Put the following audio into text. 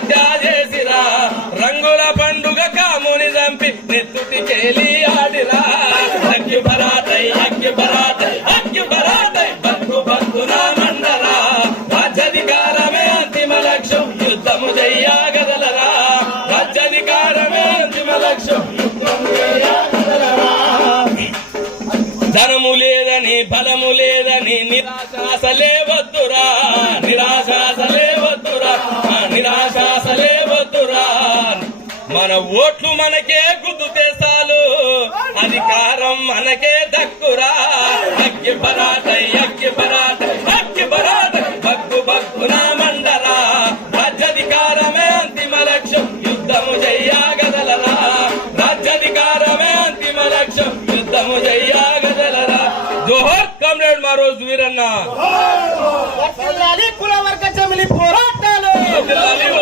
హత్య చేసిరా రంగుల పండుగ కాముని చంపి నెత్తుటికేలి ఆడిరా అగ్గి బరాతై అగ్గి బరాతై అగ్గి బరాతై బతుకు బతుకునా మండరా రాజ్యాధికారమే అంతిమ లక్ష్యం యుద్ధము చెయ్యగదలరా రాజ్యాధికారమే అంతిమ లక్ష్యం యుద్ధము చెయ్యగదలరా ధనము లేదని బలము లేదని నిరాశాసలే వద్దురా నిరాశాసలే వద్దురా నిరాశాసలే వద్దురా మన ఓట్లు మనకే గుద్దుతే చాలు అధికారం మనకే దక్కురా అగ్గి బరాతై అగ్గి బరాతై అగ్గి బరాతై బగ్గు బగ్గునా మండరా రాజ్యాధికారమే అంతిమ లక్ష్యం యుద్ధము చెయ్యగదలరా రాజ్యాధికారమే అంతిమ లక్ష్యం యుద్ధము చెయ్యగదలరా జోహర్ కామ్రేడ్ మారోజు వీరన్న కుల వర్గ జమిలి పోరాటాలు